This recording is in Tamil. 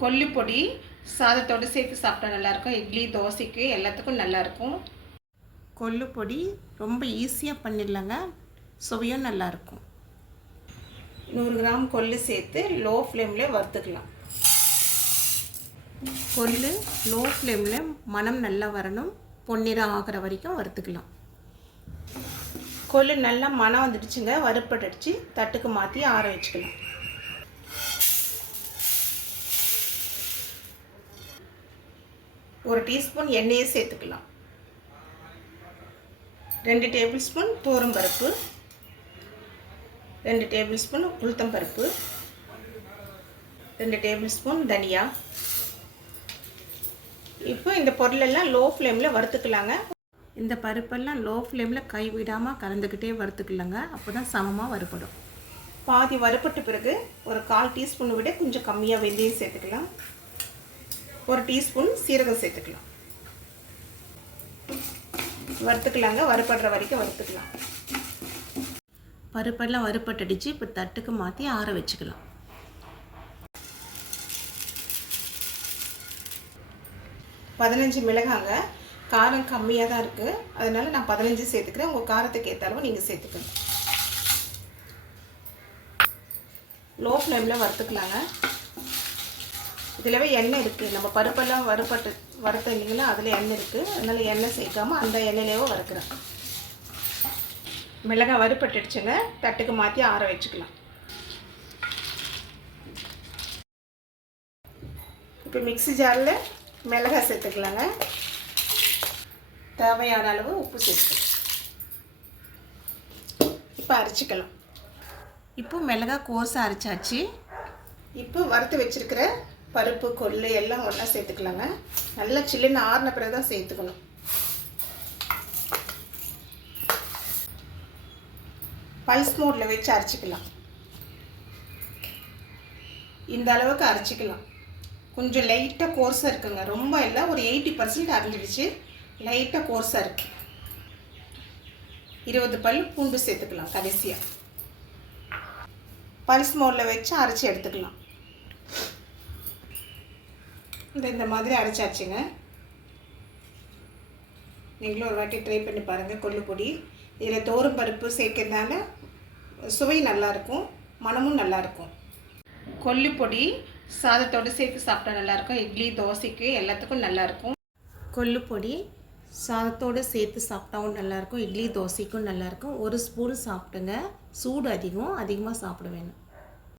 கொல்லு பொடி சாதத்தோடு சேர்த்து சாப்பிட்டா நல்லாயிருக்கும். இட்லி தோசைக்கு எல்லாத்துக்கும் நல்லாயிருக்கும். கொல்லு பொடி ரொம்ப ஈஸியாக பண்ணிடலாங்க. சுவையும் நல்லாயிருக்கும். 100 கிராம் கொல்லு சேர்த்து லோ ஃப்ளேமில் வறுத்துக்கலாம். கொல்லு லோ ஃப்ளேமில் மணம் நல்லா வரணும். பொன்னிறம் ஆகிற வரைக்கும் வறுத்துக்கலாம். கொல்லு நல்லா மணம் வந்துடுச்சுங்க. வறுப்பட்டுடுச்சு. தட்டுக்கு மாற்றி ஆற வச்சுக்கலாம். ஒரு டீஸ்பூன் எண்ணெயை சேர்த்துக்கலாம். 2 டேபிள் ஸ்பூன் துவரம்பருப்பு, 2 டேபிள் ஸ்பூன் உளுத்தம்பருப்பு, 2 டேபிள் ஸ்பூன் தனியா. இப்போ இந்த பொருளெல்லாம் லோ ஃப்ளேமில் வறுத்துக்கலாங்க. இந்த பருப்பெல்லாம் லோ ஃப்ளேமில் கைவிடாமல் கலந்துக்கிட்டே வறுத்துக்கலாங்க. அப்போ தான் சமமாக வறுப்படும். பாதி வறுப்பட்ட பிறகு ஒரு 1/4 டீஸ்பூனை விட கொஞ்சம் கம்மியாக வெந்தயம் சேர்த்துக்கலாம். 1 டீஸ்பூன் சீரகம் சேர்த்துக்கலாம். வறுத்துக்கலாங்க. வறுப்படுற வரைக்கும் வறுத்துக்கலாம். பருப்பெல்லாம் வறுப்பட்டுடுச்சு. இப்போ தட்டுக்கு மாற்றி ஆற வச்சுக்கலாம். பதினஞ்சு மிளகாங்க. காரம் கம்மியாக தான் இருக்குது. அதனால் நான் 15 சேர்த்துக்கிறேன். உங்கள் காரத்துக்கு ஏற்ற அளவு நீங்கள் சேர்த்துக்கணும். லோ ஃப்ளேமில் வறுத்துக்கலாங்க. இதிலவே எண்ணெய் இருக்குது. நம்ம பருப்பெல்லாம் வறுத்த இல்லைங்களா, அதில் எண்ணெய் இருக்குது. அதனால் எண்ணெய் சேர்க்காமல் அந்த எண்ணெயிலேயே வறுக்கிறேன். மிளகாய் வறுப்பட்டுடுச்சுங்க. தட்டுக்கு மாற்றி ஆற வச்சுக்கலாம். இப்போ மிக்ஸி ஜாரில் மிளகாய் சேர்த்துக்கலாங்க. தேவையான அளவு உப்பு சேர்த்துக்கலாம். இப்போ அரைச்சிக்கலாம். இப்போ மிளகாய் கோர்ஸாக அரைச்சாச்சு. இப்போ வறுத்து வச்சுருக்கிற பருப்பு கொள்ளு எல்லாம் ஒன்றா சேர்த்துக்கலாங்க. நல்லா சில்லுன்னு ஆறின பிறகு தான் சேர்த்துக்கணும். பல்ஸ் மோடில் வச்சு அரைச்சிக்கலாம். இந்த அளவுக்கு அரைச்சிக்கலாம். கொஞ்சம் லைட்டாக கோர்ஸாக இருக்குங்க. ரொம்ப இல்லை, ஒரு 80% அரைஞ்சிடுச்சு. லைட்டாக கோர்ஸாக இருக்குது. 20 பல் பூண்டு சேர்த்துக்கலாம் கடைசியாக. பல்ஸ் மோடில் வச்சு அரைச்சி எடுத்துக்கலாம். இந்த மாதிரி அரைச்சாச்சுங்க. நீங்களும் ஒரு வாட்டி ட்ரை பண்ணி பாருங்கள். கொள்ளு பொடி இதில் துவரம் பருப்பு சேர்க்கறதுனால சுவை நல்லாயிருக்கும், மணமும் நல்லாயிருக்கும். கொள்ளு பொடி சாதத்தோடு சேர்த்து சாப்பிட்டா நல்லாயிருக்கும். இட்லி தோசைக்கு எல்லாத்துக்கும் நல்லாயிருக்கும். கொள்ளு பொடி சாதத்தோடு சேர்த்து சாப்பிட்டாவும் நல்லாயிருக்கும். இட்லி தோசைக்கும் நல்லாயிருக்கும். 1 ஸ்பூன் சாப்பிட்டுங்க. சூடு அதிகமாக சாப்பிட வேணும்.